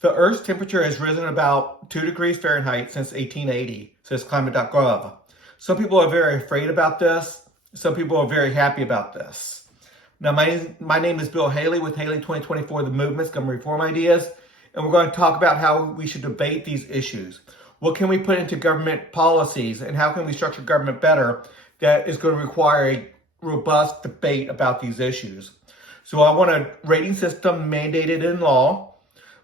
The Earth's temperature has risen about 2 degrees Fahrenheit since 1880, says climate.gov. Some people are very afraid about this. Some people are very happy about this. Now, my name is Bill Haley with Haley 2024, the Movement's Government Reform Ideas, and we're going to talk about how we should debate these issues. What can we put into government policies, and how can we structure government better that is going to require a robust debate about these issues? So I want a rating system mandated in law,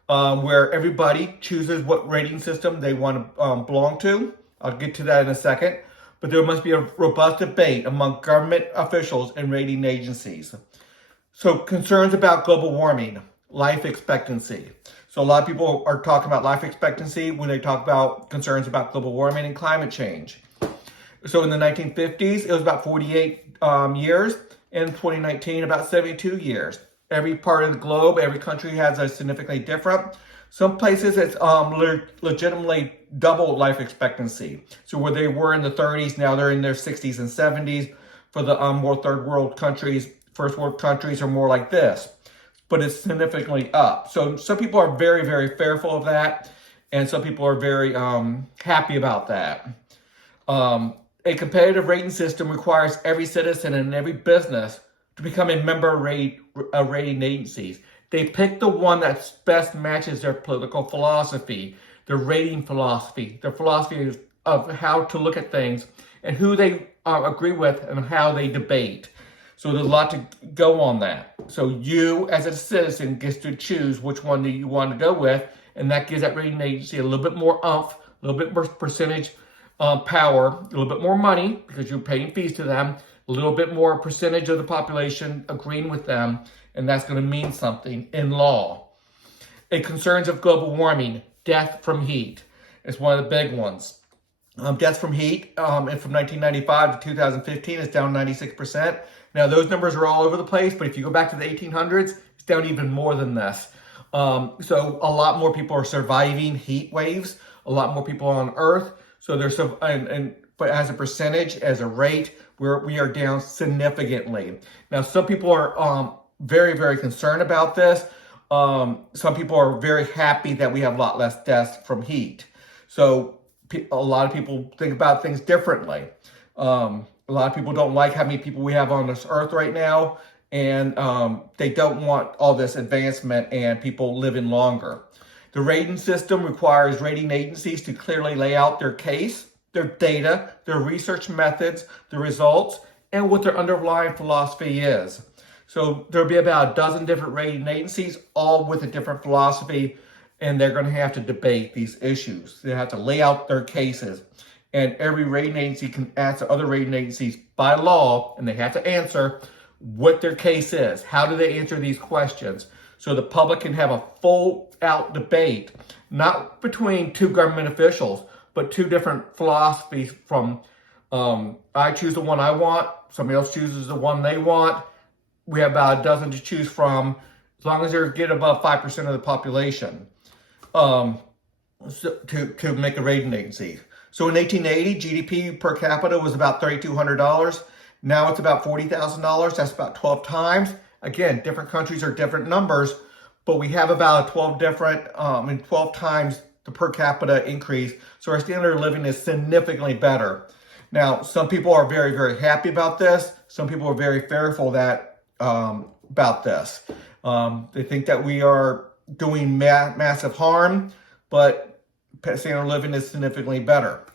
where everybody chooses what rating system they want to belong to. I'll get to that in a second. But there must be a robust debate among government officials and rating agencies. So concerns about global warming, life expectancy. So a lot of people are talking about life expectancy when they talk about concerns about global warming and climate change. So in the 1950s, it was about 48 years. In 2019, about 72 years. Every part of the globe, every country has a significantly different. Some places it's legitimately double life expectancy. So where they were in the 30s, now they're in their 60s and 70s. For the more third world countries, first world countries are more like this. But it's significantly up. So some people are very, very fearful of that. And some people are very happy about that. A competitive rating system requires every citizen and every business to become a member of rating agencies. They pick the one that best matches their political philosophy, their rating philosophy, their philosophy of how to look at things, and who they agree with and how they debate. So there's a lot to go on that. So you, as a citizen, gets to choose which one that you want to go with, and that gives that rating agency a little bit more oomph, a little bit more percentage power, a little bit more money because you're paying fees to them, a little bit more percentage of the population agreeing with them, and that's going to mean something in law. Concerns of global warming, death from heat is one of the big ones. Deaths from heat and from 1995 to 2015 is down 96%. Now those numbers are all over the place, but if you go back to the 1800s, it's down even more than this. So a lot more people are surviving heat waves, a lot more people on Earth. So there's some, but as a percentage, as a rate, we are down significantly. Now, some people are very, very concerned about this. Some people are very happy that we have a lot less deaths from heat. So a lot of people think about things differently. A lot of people don't like how many people we have on this earth right now, and they don't want all this advancement and people living longer. The rating system requires rating agencies to clearly lay out their case, their data, their research methods, the results, and what their underlying philosophy is. So there'll be about a dozen different rating agencies, all with a different philosophy, and they're going to have to debate these issues. They have to lay out their cases. And every rating agency can ask other rating agencies by law, and they have to answer what their case is. How do they answer these questions? So the public can have a full-out debate, not between two government officials, but two different philosophies from I choose the one I want, somebody else chooses the one they want. We have about a dozen to choose from, as long as they get above 5% of the population to make a rating agency. So in 1880, GDP per capita was about $3,200. Now it's about $40,000. That's about 12 times. Again, different countries are different numbers, but we have about 12 times the per capita increase. So our standard of living is significantly better. Now, some people are very, very happy about this. Some people are very fearful about this. They think that we are doing massive harm, but standard of living is significantly better.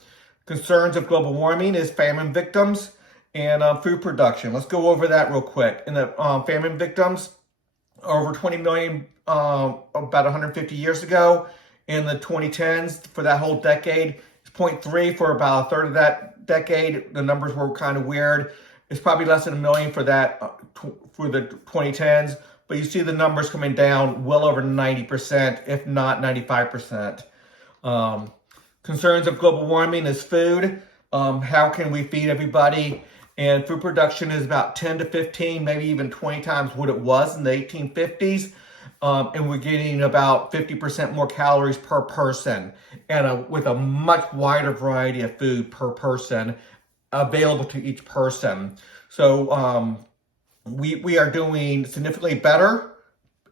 Concerns of global warming is famine victims and food production. Let's go over that real quick. In the famine victims, over 20 million about 150 years ago. In the 2010s, for that whole decade, it's 0.3 for about a third of that decade. The numbers were kind of weird. It's probably less than a million for that for the 2010s, but you see the numbers coming down well over 90%, if not 95%. Concerns of global warming is food. How can we feed everybody? And food production is about 10 to 15, maybe even 20 times what it was in the 1850s. And we're getting about 50% more calories per person, and with a much wider variety of food per person available to each person. So we are doing significantly better.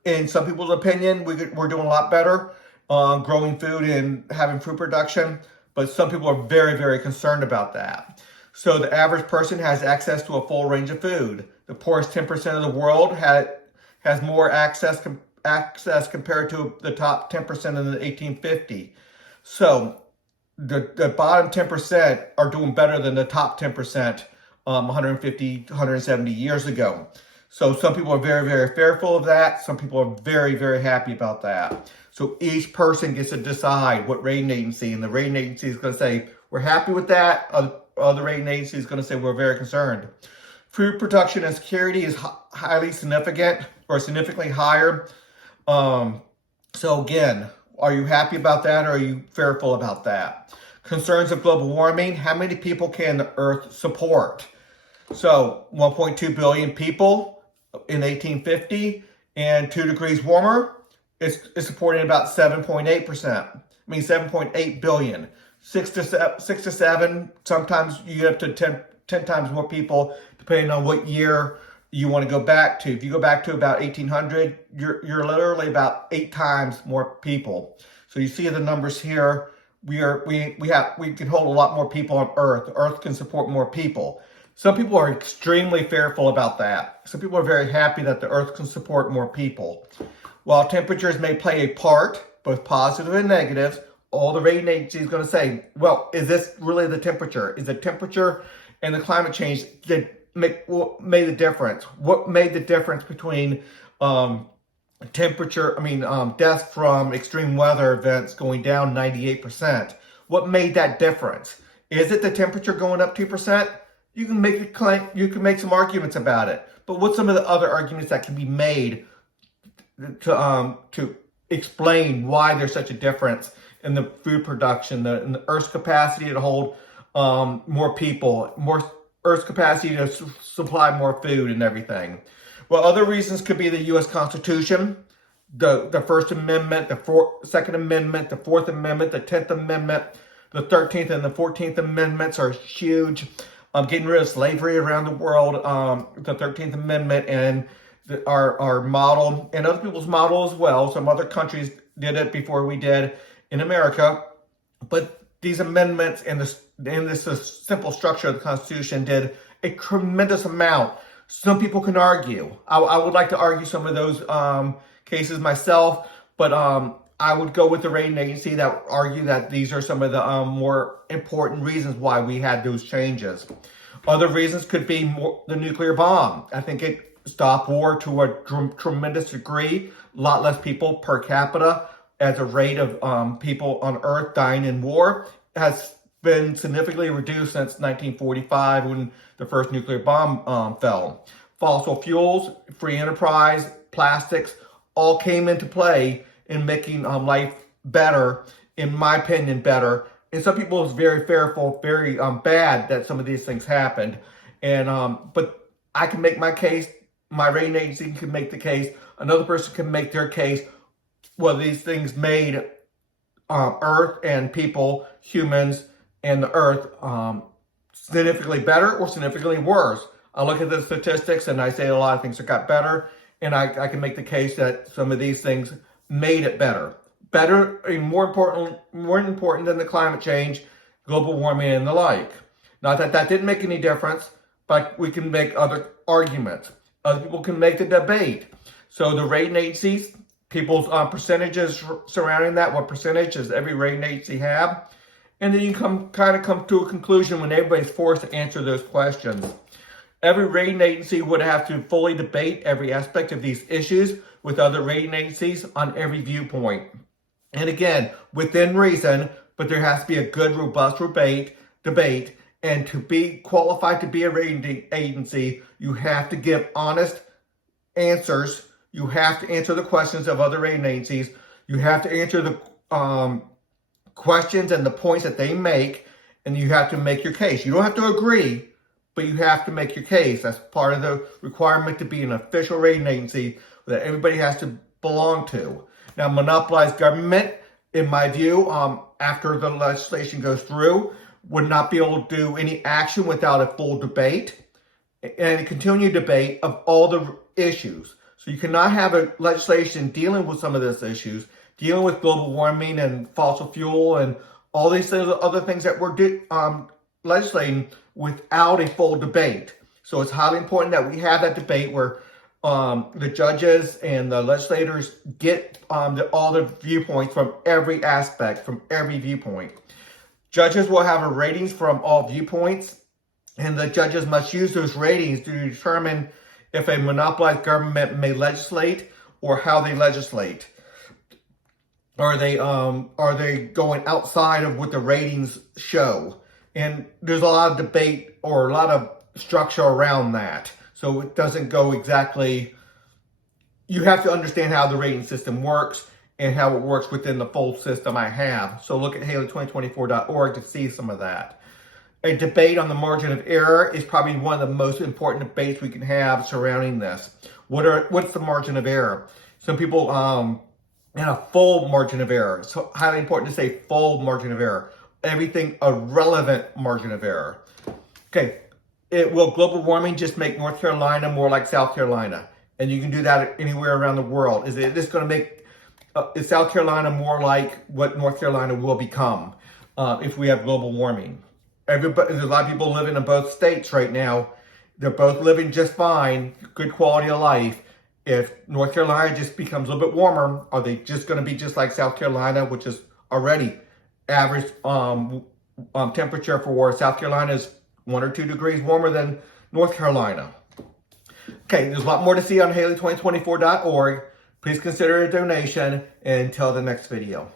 In some people's opinion, we're doing a lot better. growing food and having food production, but some people are very, very concerned about that. So the average person has access to a full range of food. The poorest 10% of the world has more access compared to the top 10% in the 1850. So the bottom 10% are doing better than the top 10% 150, 170 years ago. So some people are very, very fearful of that. Some people are very, very happy about that. So each person gets to decide what rating agency, and the rating agency is going to say, we're happy with that. Other rating agency is going to say, we're very concerned. Food production and security is highly significant, or significantly higher. So again, are you happy about that, or are you fearful about that? Concerns of global warming. How many people can the Earth support? So 1.2 billion people in 1850, and 2 degrees warmer is supporting about 7.8%. I mean 7.8 billion. 6 to 7, sometimes you get up to 10 times more people, depending on what year you want to go back to. If you go back to about 1800, you're literally about 8 times more people. So you see the numbers here. We can hold a lot more people on Earth. Earth can support more people. Some people are extremely fearful about that. Some people are very happy that the Earth can support more people. While temperatures may play a part, both positive and negative, all the rating agency is going to say, well, is this really the temperature? Is the temperature and the climate change that what made the difference? What made the difference between death from extreme weather events going down 98%? What made that difference? Is it the temperature going up 2%? You can make a claim, you can make some arguments about it. But what's some of the other arguments that can be made to explain why there's such a difference in the food production, in the Earth's capacity to hold more people, more Earth's capacity to supply more food and everything? Well, other reasons could be the U.S. Constitution, the First Amendment, the Second Amendment, the Fourth Amendment, the 10th Amendment, the 13th and the 14th Amendments are huge. Getting rid of slavery around the world, the 13th Amendment, and our model, and other people's model as well. Some other countries did it before we did in America, but these amendments and this simple structure of the Constitution did a tremendous amount. Some people can argue. I would like to argue some of those cases myself, but I would go with the rating agency that argue that these are some of the more important reasons why we had those changes. Other reasons could be the nuclear bomb. I think it stopped war to a tremendous degree. A lot less people per capita as a rate of people on Earth dying in war has been significantly reduced since 1945 when the first nuclear bomb fell. Fossil fuels, free enterprise, plastics all came into play in making life better, in my opinion, better. And some people is very fearful, very bad that some of these things happened. And but I can make my case. My rating agency can make the case. Another person can make their case. Well, these things made Earth and people, humans, and the Earth significantly better or significantly worse. I look at the statistics and I say a lot of things that got better, and I can make the case that some of these things made it better. Better and more important than the climate change, global warming, and the like. Not that that didn't make any difference, but we can make other arguments. Other people can make the debate. So the rating agencies, people's percentages surrounding that, what percentage does every rating agency have? And then you come to a conclusion when everybody's forced to answer those questions. Every rating agency would have to fully debate every aspect of these issues with other rating agencies on every viewpoint. And again, within reason, but there has to be a good, robust debate. And to be qualified to be a rating agency, you have to give honest answers. You have to answer the questions of other rating agencies. You have to answer the questions and the points that they make, and you have to make your case. You don't have to agree, but you have to make your case. That's part of the requirement to be an official rating agency that everybody has to belong to. Now, monopolized government, in my view, after the legislation goes through, would not be able to do any action without a full debate and a continued debate of all the issues. So So you cannot have a legislation dealing with some of these issues, dealing with global warming and fossil fuel and all these other things that we're legislating without a full debate. So it's highly important that we have that debate where the judges and the legislators get all the viewpoints from every aspect, from every viewpoint. Judges will have a ratings from all viewpoints, and the judges must use those ratings to determine if a monopolized government may legislate or how they legislate. Are they going outside of what the ratings show? And there's a lot of debate or a lot of structure around that. So it doesn't go exactly, you have to understand how the rating system works and how it works within the full system I have. So look at Haley2024.org to see some of that. A debate on the margin of error is probably one of the most important debates we can have surrounding this. What's the margin of error? Some people, and a full margin of error. So highly important to say full margin of error. Everything a relevant margin of error. Okay. Will global warming just make North Carolina more like South Carolina? And you can do that anywhere around the world. Is this going to make is South Carolina more like what North Carolina will become if we have global warming? There's a lot of people living in both states right now. They're both living just fine, good quality of life. If North Carolina just becomes a little bit warmer, are they just going to be just like South Carolina, which is already average temperature for South Carolina is 1 or 2 degrees warmer than North Carolina. Okay, there's a lot more to see on Haley2024.org. Please consider a donation, and until the next video.